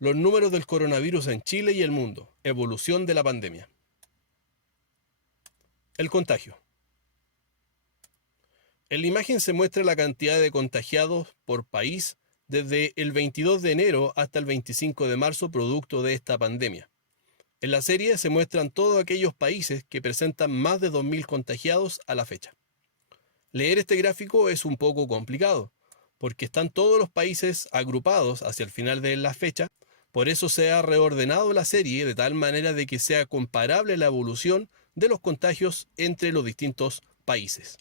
Los números del coronavirus en Chile y el mundo. Evolución de la pandemia. El contagio. En la imagen se muestra la cantidad de contagiados por país desde el 22 de enero hasta el 25 de marzo producto de esta pandemia. En la serie se muestran todos aquellos países que presentan más de 2.000 contagiados a la fecha. Leer este gráfico es un poco complicado, porque están todos los países agrupados hacia el final de la fecha. Por eso se ha reordenado la serie de tal manera de que sea comparable la evolución de los contagios entre los distintos países.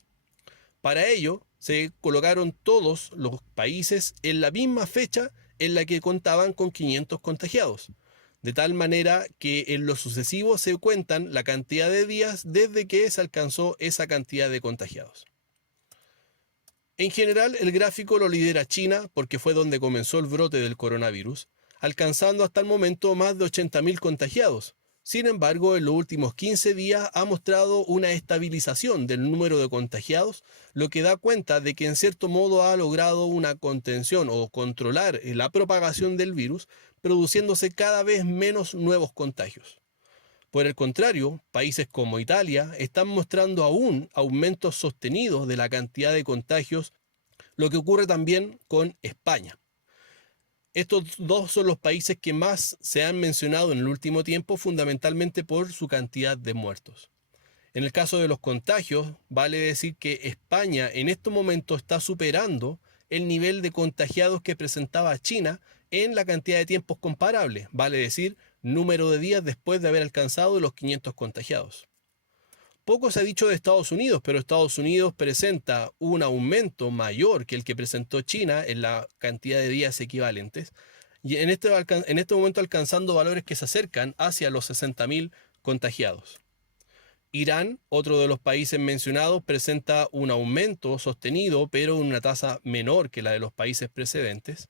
Para ello, se colocaron todos los países en la misma fecha en la que contaban con 500 contagiados, de tal manera que en lo sucesivo se cuentan la cantidad de días desde que se alcanzó esa cantidad de contagiados. En general, el gráfico lo lidera China porque fue donde comenzó el brote del coronavirus, alcanzando hasta el momento más de 80.000 contagiados. Sin embargo, en los últimos 15 días ha mostrado una estabilización del número de contagiados, lo que da cuenta de que en cierto modo ha logrado una contención o controlar la propagación del virus, produciéndose cada vez menos nuevos contagios. Por el contrario, países como Italia están mostrando aún aumentos sostenidos de la cantidad de contagios, lo que ocurre también con España. Estos dos son los países que más se han mencionado en el último tiempo, fundamentalmente por su cantidad de muertos. En el caso de los contagios, vale decir que España en este momento está superando el nivel de contagiados que presentaba China en la cantidad de tiempos comparables, vale decir, número de días después de haber alcanzado los 500 contagiados. Poco se ha dicho de Estados Unidos, pero Estados Unidos presenta un aumento mayor que el que presentó China en la cantidad de días equivalentes, y en este momento alcanzando valores que se acercan hacia los 60.000 contagiados. Irán, otro de los países mencionados, presenta un aumento sostenido, pero en una tasa menor que la de los países precedentes.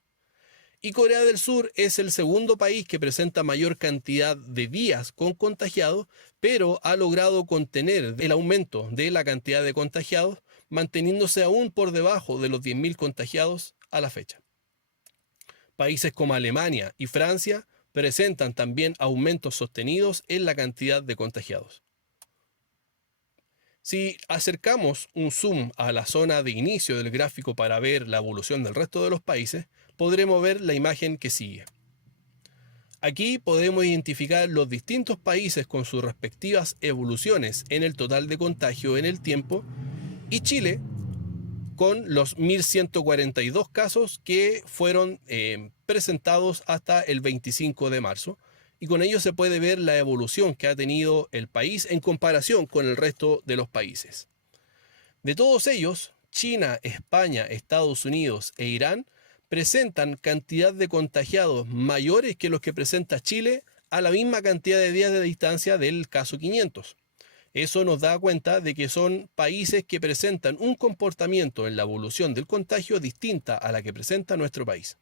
Y Corea del Sur es el segundo país que presenta mayor cantidad de días con contagiados, pero ha logrado contener el aumento de la cantidad de contagiados, manteniéndose aún por debajo de los 10.000 contagiados a la fecha. Países como Alemania y Francia presentan también aumentos sostenidos en la cantidad de contagiados. Si acercamos un zoom a la zona de inicio del gráfico para ver la evolución del resto de los países, podremos ver la imagen que sigue. Aquí podemos identificar los distintos países con sus respectivas evoluciones en el total de contagio en el tiempo y Chile con los 1.142 casos que fueron presentados hasta el 25 de marzo. Y con ello se puede ver la evolución que ha tenido el país en comparación con el resto de los países. De todos ellos, China, España, Estados Unidos e Irán presentan cantidad de contagiados mayores que los que presenta Chile a la misma cantidad de días de distancia del caso 500. Eso nos da cuenta de que son países que presentan un comportamiento en la evolución del contagio distinta a la que presenta nuestro país.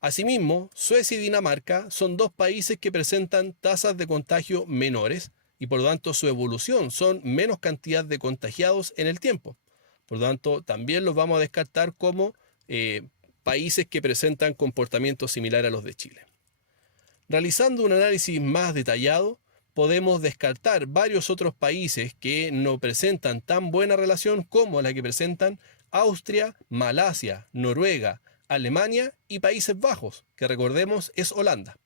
Asimismo, Suecia y Dinamarca son dos países que presentan tasas de contagio menores y por lo tanto su evolución son menos cantidad de contagiados en el tiempo. Por lo tanto, también los vamos a descartar como países que presentan comportamientos similares a los de Chile. Realizando un análisis más detallado, podemos descartar varios otros países que no presentan tan buena relación como la que presentan Austria, Malasia, Noruega, Alemania y Países Bajos, que recordemos es Holanda.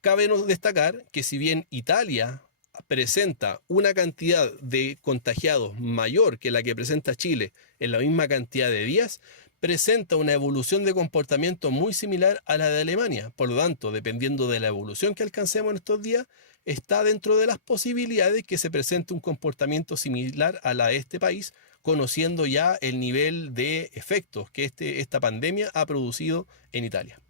Cabe destacar que si bien Italia presenta una cantidad de contagiados mayor que la que presenta Chile en la misma cantidad de días, presenta una evolución de comportamiento muy similar a la de Alemania. Por lo tanto, dependiendo de la evolución que alcancemos en estos días, está dentro de las posibilidades que se presente un comportamiento similar a la de este país, conociendo ya el nivel de efectos que esta pandemia ha producido en Italia.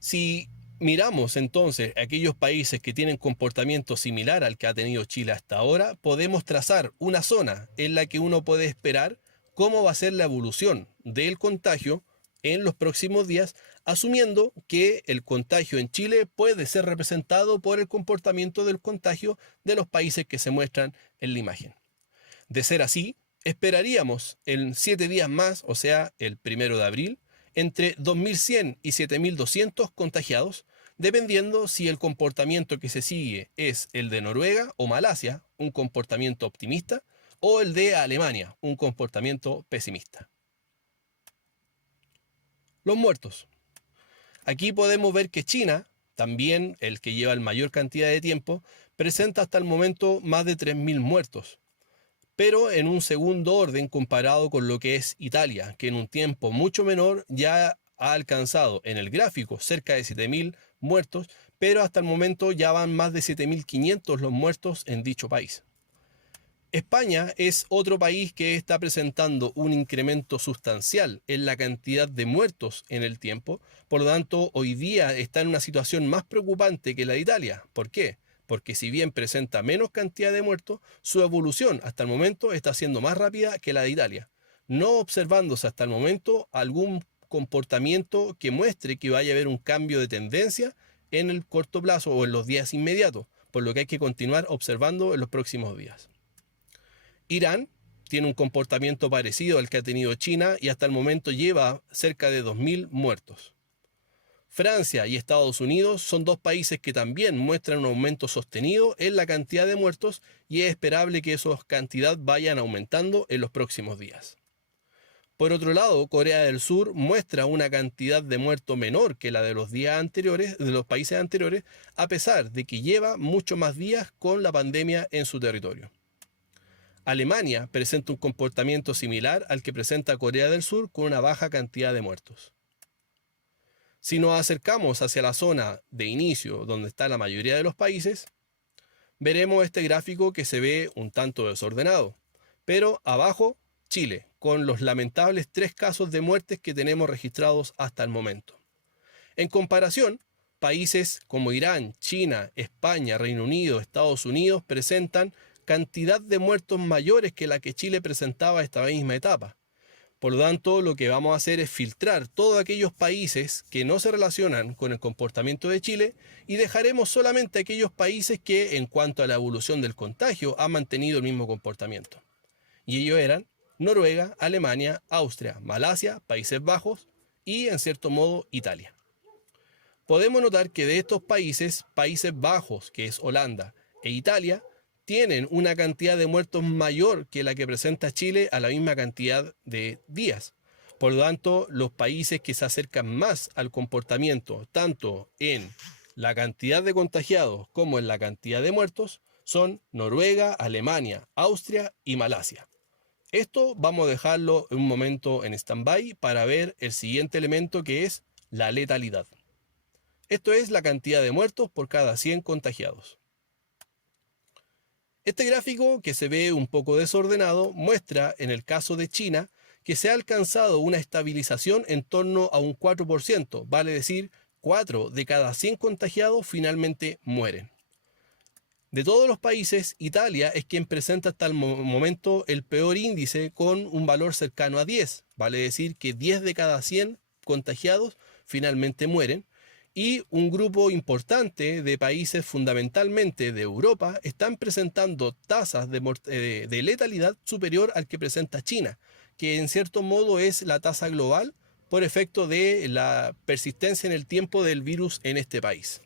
Si miramos entonces aquellos países que tienen comportamiento similar al que ha tenido Chile hasta ahora, podemos trazar una zona en la que uno puede esperar cómo va a ser la evolución del contagio en los próximos días, asumiendo que el contagio en Chile puede ser representado por el comportamiento del contagio de los países que se muestran en la imagen. De ser así, esperaríamos en 7 días más, o sea, el 1 de abril, entre 2.100 y 7.200 contagiados, dependiendo si el comportamiento que se sigue es el de Noruega o Malasia, un comportamiento optimista, o el de Alemania, un comportamiento pesimista. Los muertos. Aquí podemos ver que China, también el que lleva la mayor cantidad de tiempo, presenta hasta el momento más de 3.000 muertos, pero en un segundo orden comparado con lo que es Italia, que en un tiempo mucho menor ya ha alcanzado en el gráfico cerca de 7.000 muertos, pero hasta el momento ya van más de 7.500 los muertos en dicho país. España es otro país que está presentando un incremento sustancial en la cantidad de muertos en el tiempo, por lo tanto hoy día está en una situación más preocupante que la de Italia. ¿Por qué? Porque si bien presenta menos cantidad de muertos, su evolución hasta el momento está siendo más rápida que la de Italia, no observándose hasta el momento algún comportamiento que muestre que vaya a haber un cambio de tendencia en el corto plazo o en los días inmediatos, por lo que hay que continuar observando en los próximos días. Irán tiene un comportamiento parecido al que ha tenido China y hasta el momento lleva cerca de 2.000 muertos. Francia y Estados Unidos son dos países que también muestran un aumento sostenido en la cantidad de muertos y es esperable que esa cantidad vayan aumentando en los próximos días. Por otro lado, Corea del Sur muestra una cantidad de muertos menor que la de los días anteriores, de los países anteriores, a pesar de que lleva muchos más días con la pandemia en su territorio. Alemania presenta un comportamiento similar al que presenta Corea del Sur con una baja cantidad de muertos. Si nos acercamos hacia la zona de inicio donde está la mayoría de los países, veremos este gráfico que se ve un tanto desordenado, pero abajo Chile, con los lamentables 3 casos de muertes que tenemos registrados hasta el momento. En comparación, países como Irán, China, España, Reino Unido, Estados Unidos presentan cantidad de muertos mayores que la que Chile presentaba esta misma etapa. Por lo tanto, lo que vamos a hacer es filtrar todos aquellos países que no se relacionan con el comportamiento de Chile y dejaremos solamente aquellos países que, en cuanto a la evolución del contagio, han mantenido el mismo comportamiento. Y ellos eran Noruega, Alemania, Austria, Malasia, Países Bajos y, en cierto modo, Italia. Podemos notar que de estos países, Países Bajos, que es Holanda, e Italia, tienen una cantidad de muertos mayor que la que presenta Chile a la misma cantidad de días. Por lo tanto, los países que se acercan más al comportamiento, tanto en la cantidad de contagiados como en la cantidad de muertos, son Noruega, Alemania, Austria y Malasia. Esto vamos a dejarlo un momento en stand-by para ver el siguiente elemento, que es la letalidad. Esto es la cantidad de muertos por cada 100 contagiados. Este gráfico, que se ve un poco desordenado, muestra en el caso de China que se ha alcanzado una estabilización en torno a un 4%, vale decir, 4 de cada 100 contagiados finalmente mueren. De todos los países, Italia es quien presenta hasta el momento el peor índice con un valor cercano a 10, vale decir que 10 de cada 100 contagiados finalmente mueren. Y un grupo importante de países, fundamentalmente de Europa, están presentando tasas de letalidad superior al que presenta China, que en cierto modo es la tasa global por efecto de la persistencia en el tiempo del virus en este país.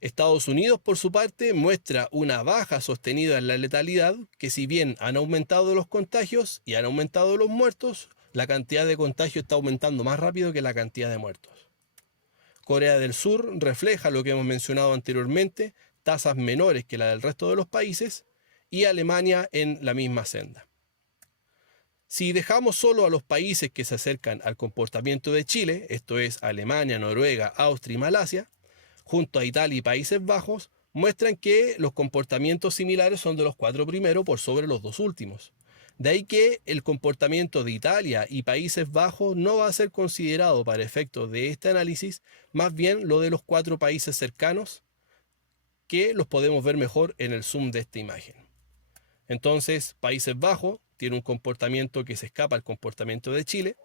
Estados Unidos, por su parte, muestra una baja sostenida en la letalidad, que si bien han aumentado los contagios y han aumentado los muertos, la cantidad de contagios está aumentando más rápido que la cantidad de muertos. Corea del Sur refleja lo que hemos mencionado anteriormente, tasas menores que la del resto de los países, y Alemania en la misma senda. Si dejamos solo a los países que se acercan al comportamiento de Chile, esto es Alemania, Noruega, Austria y Malasia, junto a Italia y Países Bajos, muestran que los comportamientos similares son de los 4 primeros por sobre los 2 últimos. De ahí que el comportamiento de Italia y Países Bajos no va a ser considerado para efectos de este análisis, más bien lo de los 4 países cercanos, que los podemos ver mejor en el zoom de esta imagen. Entonces, Países Bajos tiene un comportamiento que se escapa al comportamiento de Chile,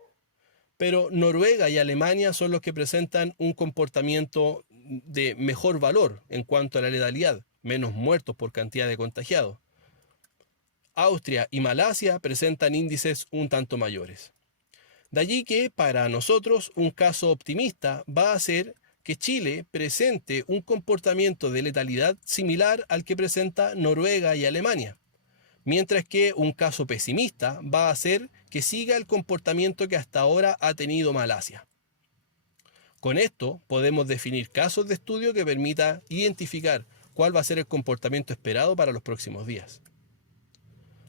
pero Noruega y Alemania son los que presentan un comportamiento de mejor valor en cuanto a la letalidad, menos muertos por cantidad de contagiados. Austria y Malasia presentan índices un tanto mayores. De allí que para nosotros un caso optimista va a ser que Chile presente un comportamiento de letalidad similar al que presenta Noruega y Alemania, mientras que un caso pesimista va a ser que siga el comportamiento que hasta ahora ha tenido Malasia. Con esto podemos definir casos de estudio que permita identificar cuál va a ser el comportamiento esperado para los próximos días.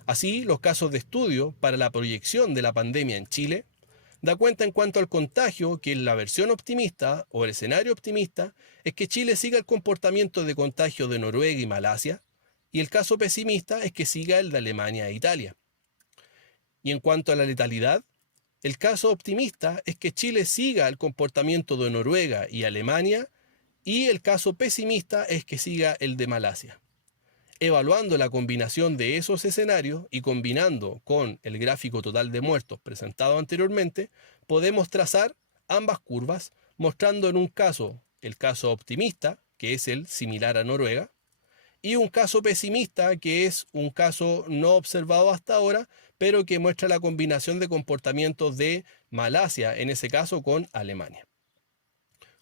Así, los casos de estudio para la proyección de la pandemia en Chile da cuenta en cuanto al contagio que en la versión optimista o el escenario optimista es que Chile siga el comportamiento de contagio de Noruega y Malasia, y el caso pesimista es que siga el de Alemania e Italia. Y en cuanto a la letalidad, el caso optimista es que Chile siga el comportamiento de Noruega y Alemania, y el caso pesimista es que siga el de Malasia. Evaluando la combinación de esos escenarios y combinando con el gráfico total de muertos presentado anteriormente, podemos trazar ambas curvas, mostrando en un caso el caso optimista, que es el similar a Noruega, y un caso pesimista, que es un caso no observado hasta ahora, pero que muestra la combinación de comportamientos de Malasia, en ese caso con Alemania.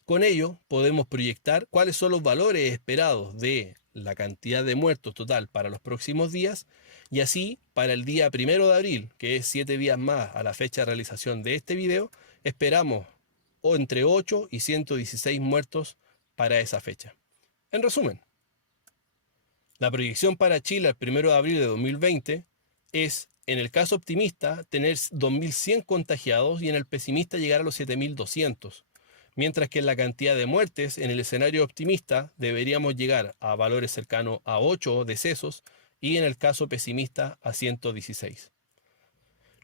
Con ello podemos proyectar cuáles son los valores esperados de la cantidad de muertos total para los próximos días, y así para el día 1 de abril, que es 7 días más a la fecha de realización de este video, esperamos entre 8 y 116 muertos para esa fecha. En resumen, la proyección para Chile al 1 de abril de 2020 es, en el caso optimista, tener 2.100 contagiados y en el pesimista llegar a los 7.200. Mientras que en la cantidad de muertes, en el escenario optimista, deberíamos llegar a valores cercanos a 8 decesos y en el caso pesimista a 116.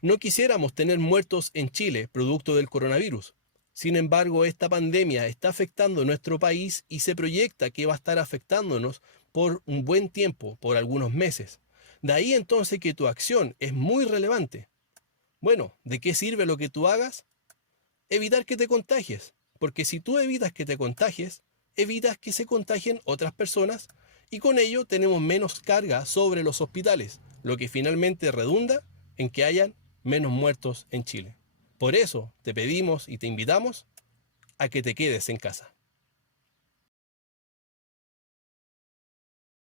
No quisiéramos tener muertos en Chile producto del coronavirus. Sin embargo, esta pandemia está afectando nuestro país y se proyecta que va a estar afectándonos por un buen tiempo, por algunos meses. De ahí entonces que tu acción es muy relevante. Bueno, ¿de qué sirve lo que tú hagas? Evitar que te contagies. Porque si tú evitas que te contagies, evitas que se contagien otras personas y con ello tenemos menos carga sobre los hospitales, lo que finalmente redunda en que hayan menos muertos en Chile. Por eso te pedimos y te invitamos a que te quedes en casa.